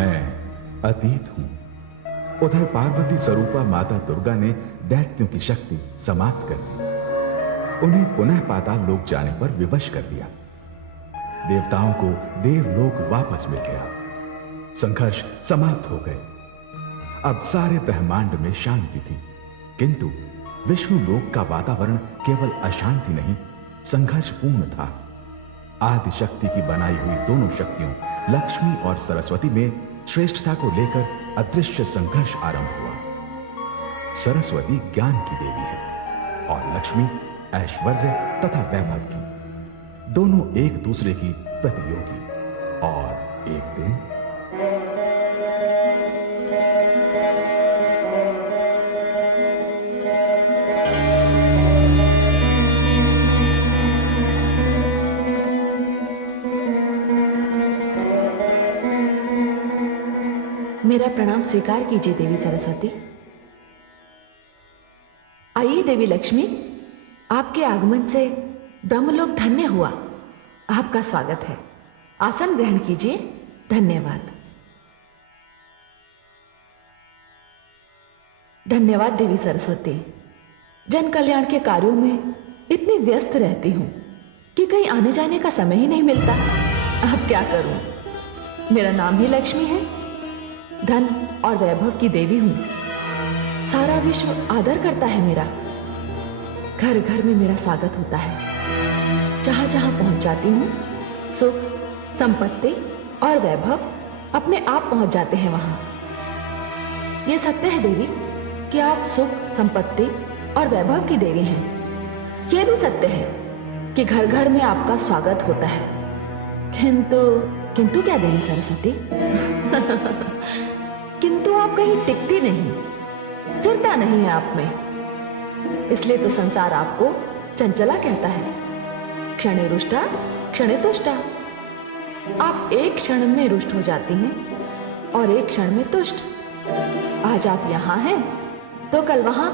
मैं अतीत हूं। उधर पार्वती स्वरूपा माता दुर्गा ने दैत्यों की शक्ति समाप्त कर दी, उन्हें पुनः पाताल लोक जाने पर विवश कर दिया। देवताओं को देवलोक वापस मिल गया, संघर्ष समाप्त हो गए। अब सारे ब्रह्मांड में शांति थी, किंतु विष्णु लोक का वातावरण केवल अशांति नहीं, संघर्षपूर्ण था। आदि शक्ति की बनाई हुई दोनों शक्तियों लक्ष्मी और सरस्वती में श्रेष्ठता को लेकर अदृश्य संघर्ष आरंभ हुआ। सरस्वती ज्ञान की देवी है और लक्ष्मी ऐश्वर्य तथा वैभव की, दोनों एक दूसरे की प्रतियोगी। और एक दिन मेरा प्रणाम स्वीकार कीजिए देवी सरस्वती। आइए देवी लक्ष्मी, आपके आगमन से ब्रह्मलोक धन्य हुआ। आपका स्वागत है, आसन ग्रहण कीजिए। धन्यवाद। धन्यवाद देवी सरस्वती। जन कल्याण के कार्यों में इतनी व्यस्त रहती हूं कि कहीं आने जाने का समय ही नहीं मिलता। अब क्या करूं, मेरा नाम ही लक्ष्मी है, धन और वैभव की देवी हूं। सारा विश्व आदर करता है मेरा, घर घर में मेरा स्वागत होता है। जहां जहां पहुंच जाती हूं, सुख, संपत्ति और वैभव अपने आप पहुंच जाते हैं वहां। यह सत्य है देवी कि आप सुख, संपत्ति और वैभव की देवी हैं। यह भी सत्य है कि घर घर में आपका स्वागत होता है। किंतु क्या देवी सरस्वती? किंतु आप कहीं टिकती नहीं, स्थिरता नहीं है आप में। इसलिए तो संसार आपको चंचला कहता है। क्षणे रुष्टा क्षणे तुष्टा। आप एक क्षण में रुष्ट हो जाती हैं और एक क्षण में तुष्ट। आज आप यहां हैं तो कल वहां।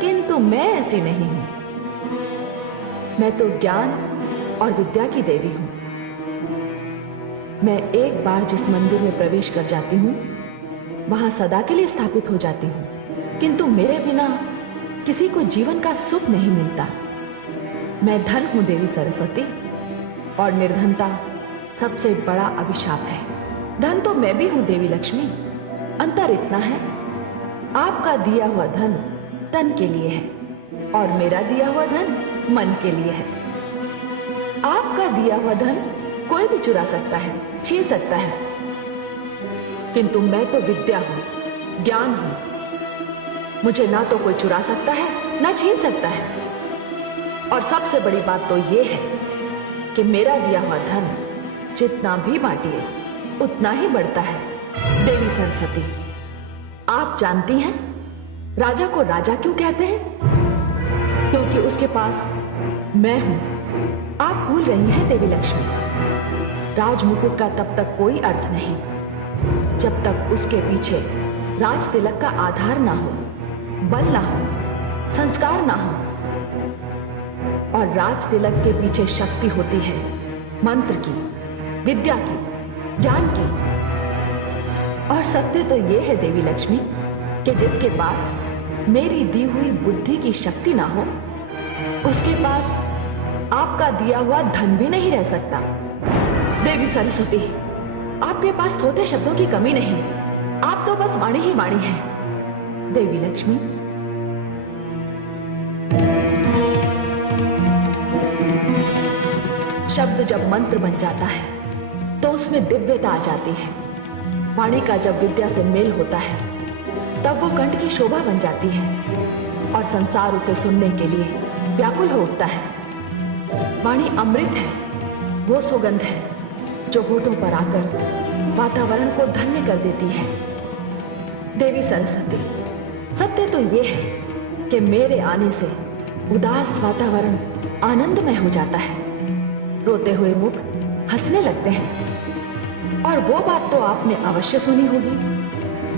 किंतु मैं ऐसी नहीं हूं। मैं तो ज्ञान और विद्या की देवी हूं। मैं एक बार जिस मंदिर में प्रवेश कर जाती हूं, वहां सदा के लिए स्थापित हो जाती हूं। किंतु मेरे बिना किसी को जीवन का सुख नहीं मिलता। मैं धन हूं देवी सरस्वती, और निर्धनता सबसे बड़ा अभिशाप है। धन तो मैं भी हूं देवी लक्ष्मी। अंतर इतना है, आपका दिया हुआ धन तन के लिए है और मेरा दिया हुआ धन मन के लिए है। आपका दिया हुआ धन कोई भी चुरा सकता है, छीन सकता है, किंतु मैं तो विद्या हूं, ज्ञान हूं। मुझे ना तो कोई चुरा सकता है, ना छीन सकता है। और सबसे बड़ी बात तो यह है कि मेरा दिया हुआ धन जितना भी बांटिए उतना ही बढ़ता है। देवी सरस्वती, आप जानती हैं राजा को राजा क्यों कहते हैं? क्योंकि उसके पास मैं हूं। आप भूल रही हैं देवी लक्ष्मी, राजमुकुट का तब तक कोई अर्थ नहीं जब तक उसके पीछे राज तिलक का आधार ना हो, बल ना हो, संस्कार ना हो। और राज तिलक के पीछे शक्ति होती है मंत्र की, विद्या की, ज्ञान की। और सत्य तो यह है देवी लक्ष्मी कि जिसके पास मेरी दी हुई बुद्धि की शक्ति ना हो, उसके पास आपका दिया हुआ धन भी नहीं रह सकता। देवी सरस्वती, आपके पास थोथे शब्दों की कमी नहीं, आप तो बस वाणी ही वाणी हैं। देवी लक्ष्मी, शब्द जब मंत्र बन जाता है तो उसमें दिव्यता आ जाती है। वाणी का जब विद्या से मेल होता है तब वो कंठ की शोभा बन जाती है और संसार उसे सुनने के लिए व्याकुल हो उठता है। वाणी अमृत है, वो सुगंध है जो होठों पर आकर वातावरण को धन्य कर देती है। देवी सरस्वती, सत्य तो ये है कि मेरे आने से उदास वातावरण आनंदमय हो जाता है। रोते हुए मुख हंसने लगते हैं। और वो बात तो आपने अवश्य सुनी होगी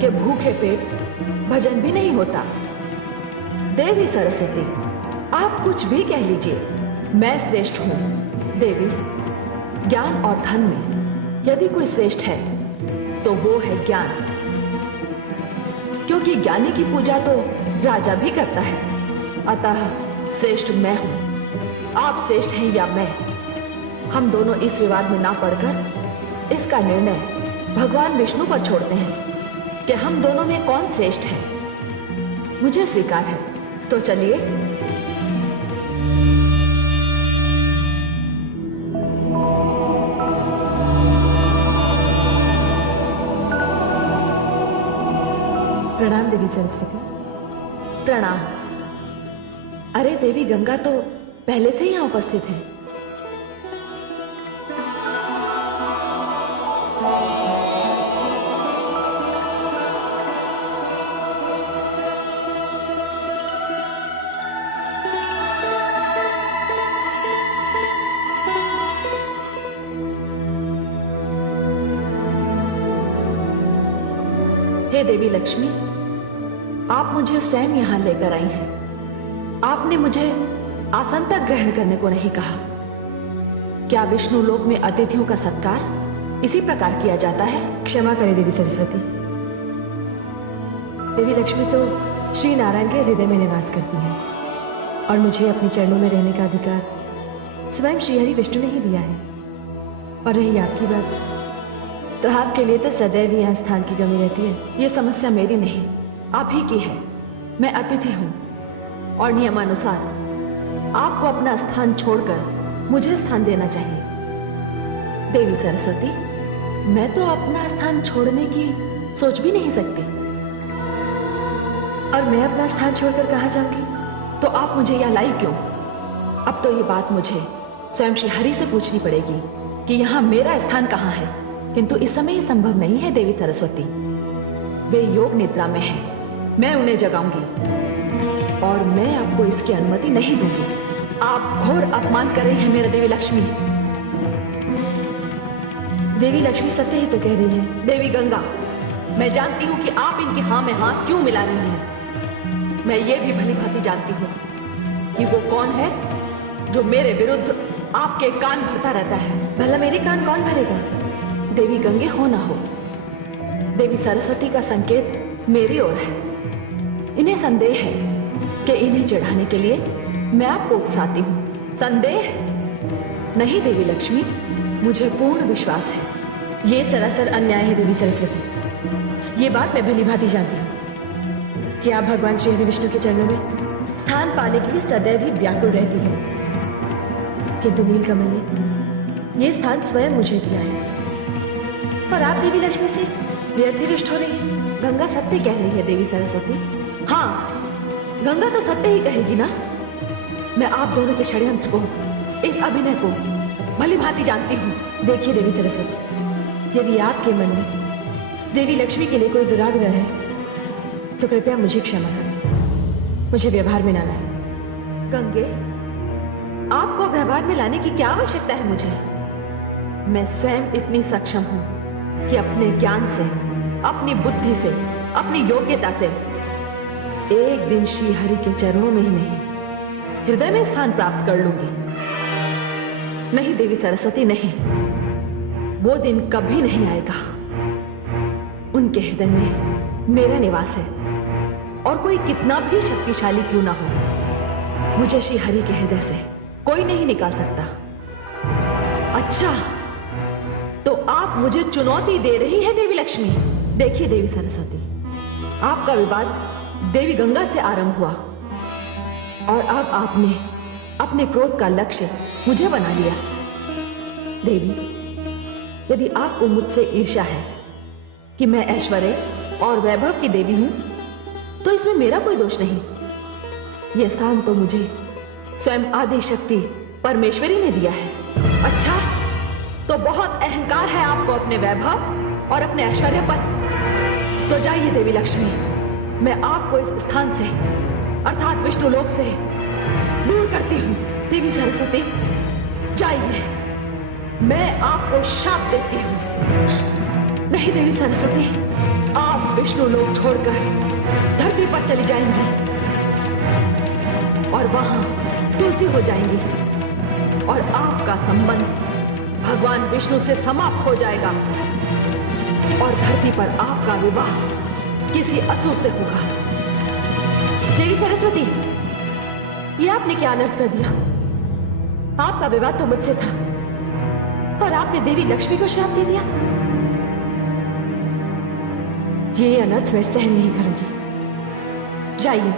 कि भूखे पेट भजन भी नहीं होता। देवी सरस्वती, आप कुछ भी कह लीजिए, मैं श्रेष्ठ हूं। देवी, ज्ञान और धन में यदि कोई श्रेष्ठ है तो वो है ज्ञान। क्योंकि ज्ञानी की पूजा तो राजा भी करता है। अतः श्रेष्ठ मैं हूं, आप श्रेष्ठ हैं या मैं, हम दोनों इस विवाद में ना पड़कर इसका निर्णय भगवान विष्णु पर छोड़ते हैं कि हम दोनों में कौन श्रेष्ठ है। मुझे स्वीकार है, तो चलिए। प्रणाम देवी सरस्वती। प्रणाम। अरे देवी गंगा तो पहले से ही यहां उपस्थित है। हे देवी लक्ष्मी, आप मुझे स्वयं यहां लेकर आई हैं। आपने मुझे आसन तक ग्रहण करने को नहीं कहा। क्या विष्णु लोक में अतिथियों का सत्कार इसी प्रकार किया जाता है? क्षमा करें देवी सरस्वती। देवी लक्ष्मी तो श्री नारायण के हृदय में निवास करती है और मुझे अपने चरणों में रहने का अधिकार स्वयं श्रीहरि विष्णु ने ही दिया है। और रही आपकी बात, तो आपके लिए तो सदैव ही यहाँ स्थान की कमी रहती है। ये समस्या मेरी नहीं, आप ही की है। मैं अतिथि हूं और नियमानुसार आपको अपना स्थान छोड़कर मुझे स्थान देना चाहिए। देवी सरस्वती, मैं तो अपना स्थान छोड़ने की सोच भी नहीं सकती। और मैं अपना स्थान छोड़कर कहाँ जाऊंगी? तो आप मुझे यहाँ लाई क्यों? अब तो ये बात मुझे स्वयं श्री हरि से पूछनी पड़ेगी कि यहाँ मेरा स्थान कहाँ है। किंतु इस समय ये संभव नहीं है देवी सरस्वती। वे योग निद्रा में हैं। मैं उन्हें जगाऊंगी और मैं आपको इसकी अनुमति नहीं दूंगी। आप घोर अपमान कर रही हैं मेरा देवी लक्ष्मी। देवी लक्ष्मी सत्य ही तो कह रही है। देवी गंगा, मैं जानती हूं कि आप इनकी हां में हां क्यों मिला रही हैं। मैं ये भी भली भांति जानती हूं कि वो कौन है जो मेरे विरुद्ध आपके कान भरता रहता है। भला मेरे कान कौन भरेगा? देवी गंगे हो ना हो, देवी सरस्वती का संकेत मेरी ओर है। इन्हें संदेह है कि इन्हें चढ़ाने के लिए मैं आपको उकसाती हूं। संदेह नहीं देवी लक्ष्मी, मुझे पूर्ण विश्वास है। ये सरासर अन्याय है देवी सरस्वती। ये बात मैं भली भांति जानती हूँ कि आप भगवान श्री हरि विष्णु के चरणों में स्थान पाने के लिए सदैव ही व्याकुल रहती है। किंतु नीलकमल ने ये स्थान स्वयं मुझे दिया है और आप देवी लक्ष्मी से व्यर्थ ही रुष्ट हो रही है। गंगा सत्य कह रही है देवी सरस्वती। हाँ, गंगा तो सत्य ही कहेगी ना। मैं आप दोनों के षड्यंत्र को, इस अभिनय को भली भांति जानती हूँ। देखिए देवी सरस्वती, यदि आपके मन में देवी लक्ष्मी के लिए कोई दुराग्रह है तो कृपया मुझे क्षमा करें। मुझे व्यवहार में ना लाएं। गंगे, आपको व्यवहार में लाने की क्या आवश्यकता है मुझे? मैं स्वयं इतनी सक्षम हूं कि अपने ज्ञान से, अपनी बुद्धि से, अपनी योग्यता से एक दिन श्री हरि के चरणों में ही नहीं, हृदय में स्थान प्राप्त कर लूंगी। नहीं देवी सरस्वती, नहीं, वो दिन कभी नहीं आएगा। उनके हृदय में मेरा निवास है और कोई कितना भी शक्तिशाली क्यों ना हो, मुझे श्री हरि के हृदय से कोई नहीं निकाल सकता। अच्छा, तो आप मुझे चुनौती दे रही है देवी लक्ष्मी। देखिए देवी सरस्वती, आपका विवाद देवी गंगा से आरंभ हुआ और अब आपने अपने क्रोध का लक्ष्य मुझे बना लिया। देवी, यदि आपको मुझसे ईर्ष्या है कि मैं ऐश्वर्य और वैभव की देवी हूं, तो इसमें मेरा कोई दोष नहीं। यह स्थान तो मुझे स्वयं आदि शक्ति परमेश्वरी ने दिया है। अच्छा, तो बहुत अहंकार है आपको अपने वैभव और अपने ऐश्वर्य पर। तो जाइए देवी लक्ष्मी, मैं आपको इस स्थान से अर्थात विष्णु लोक से दूर करती हूं। देवी सरस्वती, जाइए, मैं आपको शाप देती हूं। नहीं देवी सरस्वती, आप विष्णु लोक छोड़कर धरती पर चली जाएंगी और वहां तुलसी हो जाएंगी और आपका संबंध भगवान विष्णु से समाप्त हो जाएगा। और धरती पर आपका विवाह किसी असुर से होगा। देवी सरस्वती, ये आपने क्या अनर्थ कर दिया? आपका विवाह तो मुझसे था और आपने देवी लक्ष्मी को श्राप दे दिया। ये अनर्थ मैं सहन नहीं करूंगी। जाइए,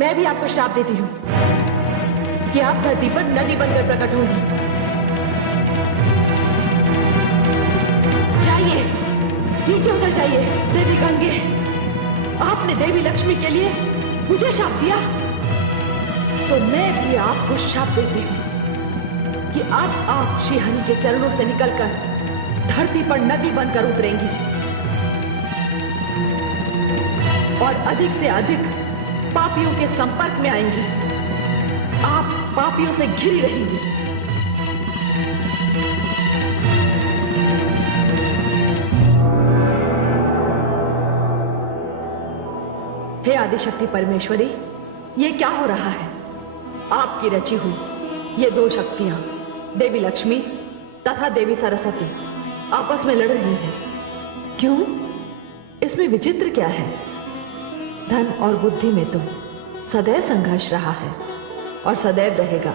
मैं भी आपको श्राप देती हूं कि आप धरती पर नदी बनकर प्रकट होंगी। जाइए, नीचे उतर जाइए। देवी गंगे, आपने देवी लक्ष्मी के लिए मुझे श्राप दिया, तो मैं भी आपको श्राप देती हूं कि अब आप श्रीहरि के चरणों से निकलकर धरती पर नदी बनकर उतरेंगी और अधिक से अधिक पापियों के संपर्क में आएंगी। आप पापियों से घिरी रहेंगी। हे आदिशक्ति परमेश्वरी, ये क्या हो रहा है? आपकी रची हुई ये दो शक्तियां, देवी लक्ष्मी तथा देवी सरस्वती, आपस में लड़ रही हैं। क्यों? इसमें विचित्र क्या है? धन और बुद्धि में तो सदैव संघर्ष रहा है और सदैव रहेगा।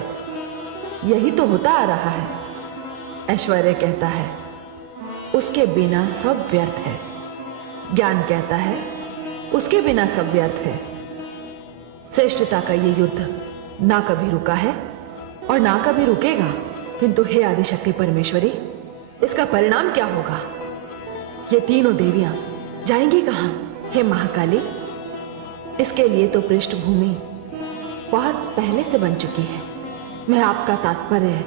यही तो होता आ रहा है। ऐश्वर्य कहता है उसके बिना सब व्यर्थ है। ज्ञान कहता है उसके बिना सब व्यर्थ है। श्रेष्ठता का ये युद्ध ना कभी रुका है और ना कभी रुकेगा। किंतु हे आदिशक्ति परमेश्वरी, इसका परिणाम क्या होगा? ये तीनों देवियां जाएंगी कहां? हे महाकाली, इसके लिए तो पृष्ठभूमि बहुत पहले से बन चुकी है। मैं आपका तात्पर्य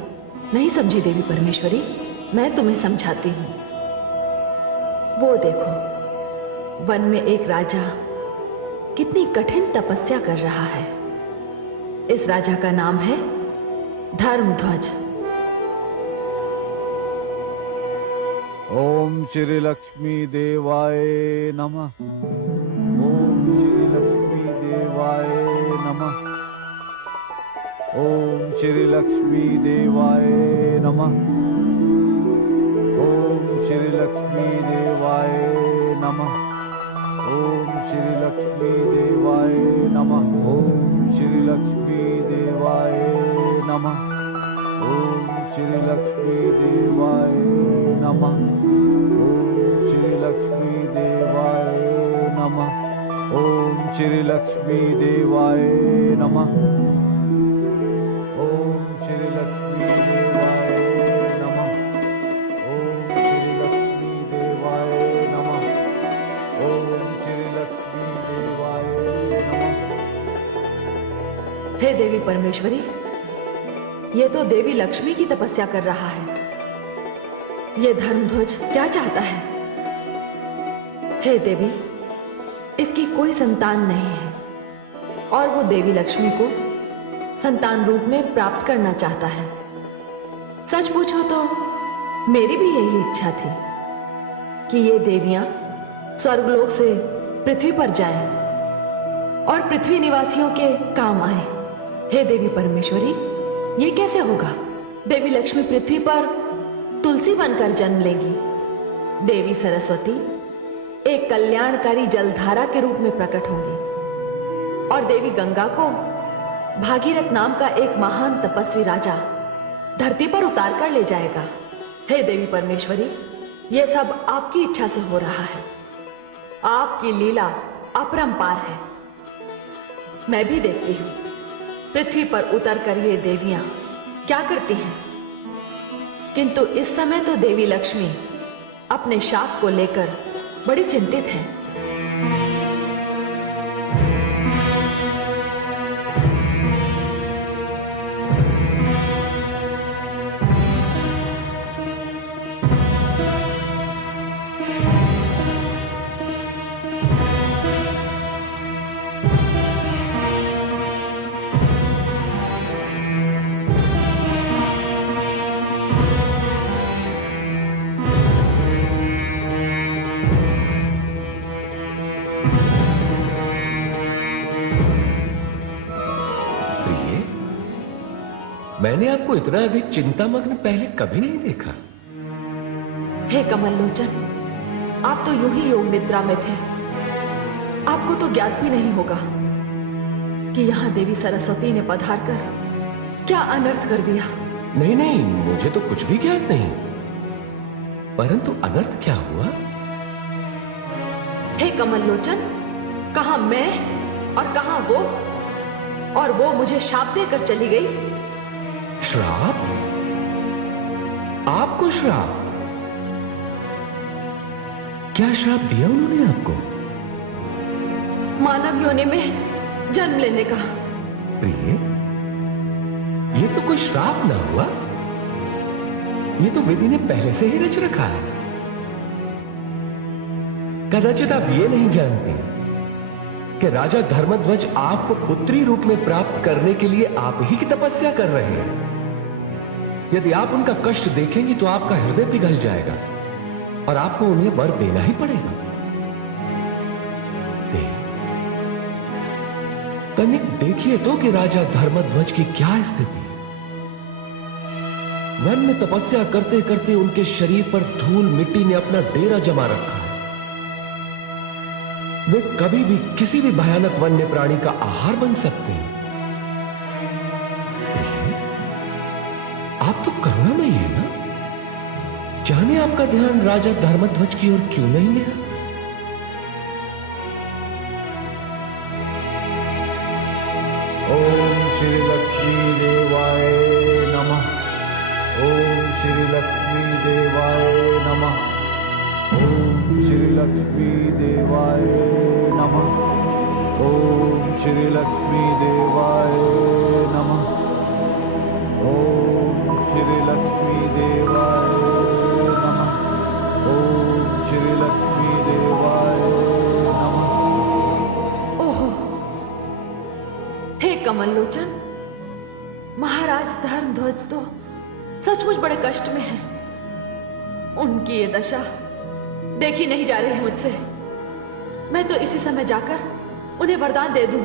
नहीं समझी देवी परमेश्वरी, मैं तुम्हें समझाती हूं। वो देखो, वन में एक राजा कितनी कठिन तपस्या कर रहा है। इस राजा का नाम है धर्मध्वज। ओम श्री लक्ष्मी देवाय नमः। ओम श्री लक्ष्मी देवाय नमः। ओम श्री लक्ष्मी देवाय नमः। ओम श्री लक्ष्मी देवाय नमः। ओम श्री लक्ष्मी देवाय नमः। ओम श्री लक्ष्मी देवाय नमः। ओम श्री लक्ष्मी देवाय नमः। ओम श्री लक्ष्मी देवाय नमः। ओम श्री लक्ष्मी देवाय नमः। ओम श्री लक्ष्मी देवाय नमः। ओम श्री लक्ष्मी देवाय नमः। ओम श्री लक्ष्मी देवाय नमः। हे देवी परमेश्वरी, ये तो देवी लक्ष्मी की तपस्या कर रहा है। ये धर्मध्वज क्या चाहता है? हे देवी, इसकी कोई संतान नहीं है और वो देवी लक्ष्मी को संतान रूप में प्राप्त करना चाहता है। सच पूछो तो मेरी भी यही इच्छा थी कि ये देवियां स्वर्गलोक से पृथ्वी पर जाएं और पृथ्वी निवासियों के काम आए। हे देवी परमेश्वरी, ये कैसे होगा? देवी लक्ष्मी पृथ्वी पर तुलसी बनकर जन्म लेगी। देवी सरस्वती एक कल्याणकारी जलधारा के रूप में प्रकट होंगी और देवी गंगा को भागीरथ नाम का एक महान तपस्वी राजा धरती पर उतार कर ले जाएगा। हे देवी परमेश्वरी, यह सब आपकी इच्छा से हो रहा है। आपकी लीला अपरंपार है। मैं भी देखती हूं पृथ्वी पर उतर कर ये देवियां क्या करती हैं। किंतु इस समय तो देवी लक्ष्मी अपने शाप को लेकर बड़ी चिंतित हैं। मैंने आपको इतना अधिक चिंतामग्न पहले कभी नहीं देखा। हे कमल लोचन, आप तो यूं ही योग निद्रा में थे। आपको तो ज्ञात भी नहीं होगा कि यहां देवी सरस्वती ने पधार कर क्या अनर्थ कर दिया। नहीं नहीं, मुझे तो कुछ भी ज्ञात नहीं, परंतु अनर्थ क्या हुआ? हे कमल लोचन, कहां मैं और कहां वो, और वो मुझे शाप देकर चली गई। श्राप? आपको श्राप? क्या श्राप दिया उन्होंने आपको? मानव योनि में जन्म लेने का। प्रिय, ये तो कोई श्राप ना हुआ, ये तो विधि ने पहले से ही रच रखा है। कदाचित आप ये नहीं जानते कि राजा धर्मध्वज आपको पुत्री रूप में प्राप्त करने के लिए आप ही की तपस्या कर रहे हैं। यदि आप उनका कष्ट देखेंगी तो आपका हृदय पिघल जाएगा और आपको उन्हें वर देना ही पड़ेगा। तनिक देखिए तो कि राजा धर्मध्वज की क्या स्थिति है। वन में तपस्या करते करते उनके शरीर पर धूल मिट्टी ने अपना डेरा जमा रखा है। वे कभी भी किसी भी भयानक वन्य प्राणी का आहार बन सकते हैं। आप तो करुणामयी है ना? जाने आपका ध्यान राजा धर्मध्वज की ओर क्यों नहीं गया? ओम श्री लक्ष्मी देवाय नमः। ओम श्री लक्ष्मी देवाय नमः। ओम श्री लक्ष्मी देवाय नमः। ओम श्री लक्ष्मी देवाय नमः। ओम श्री लक्ष्मी देवाय नमः। ओम श्री लक्ष्मी देवाय नमः। ओहो, हे कमल लोचन, महाराज धर्मध्वज तो सचमुच बड़े कष्ट में हैं। उनकी ये दशा देखी नहीं जा रही है मुझसे। मैं तो इसी समय जाकर उन्हें वरदान दे दूं,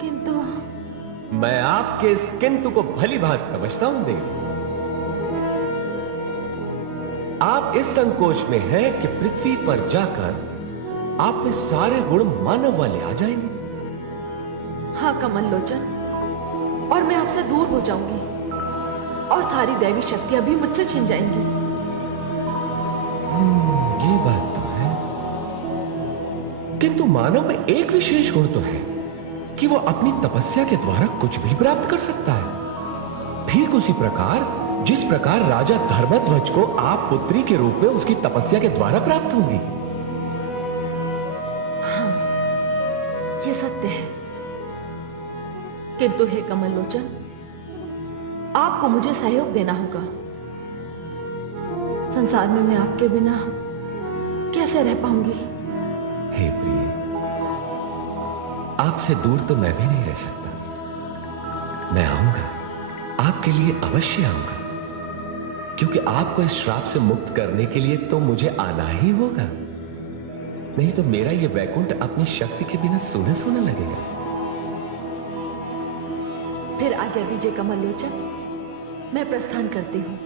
किंतु मैं आपके इस किंतु को भली भांति समझता हूं देवी। आप इस संकोच में हैं कि पृथ्वी पर जाकर आप में सारे गुण मानव वाले आ जाएंगे। हाँ कमल लोचन, और मैं आपसे दूर हो जाऊंगी और सारी दैवी शक्तियां भी मुझसे छिन जाएंगी। ये बात तो है, किंतु मानव में एक विशेष गुण तो है कि वो अपनी तपस्या के द्वारा कुछ भी प्राप्त कर सकता है। ठीक उसी प्रकार जिस प्रकार राजा धर्मध्वज को आप पुत्री के रूप में उसकी तपस्या के द्वारा प्राप्त होंगी। हाँ, ये सत्य है, किंतु हे कमल लोचन, आपको मुझे सहयोग देना होगा। संसार में मैं आपके बिना कैसे रह पाऊंगी? हे प्रिय, आपसे दूर तो मैं भी नहीं रह सकता। मैं आऊंगा, आपके लिए अवश्य आऊंगा, क्योंकि आपको इस श्राप से मुक्त करने के लिए तो मुझे आना ही होगा। नहीं तो मेरा यह वैकुंठ अपनी शक्ति के बिना सूना सूना लगेगा। फिर आज्ञा दीजिए कमल लोचन, मैं प्रस्थान करती हूं।